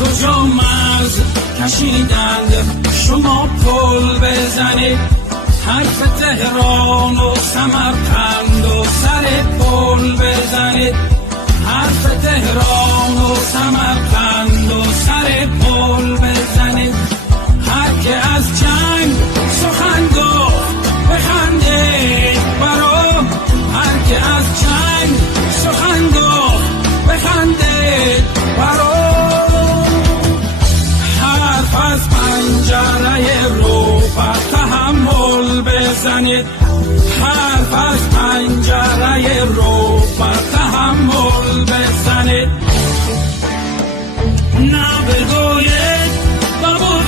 کجا مرز کشیدند شما پل بزنید، حرف تهران و سمرقند و سر پل بزنید، حرف تهران و سمرقند و سر پل بزنید. هر که از جنگ سخن گفت بخندید برو، هر که از جنگ سخن گفت بخندید برو. حرف از پنجره رو بر تحمل بزنید، حرف از پنجره رو بر تحمل بزنید. نه بگوید بابود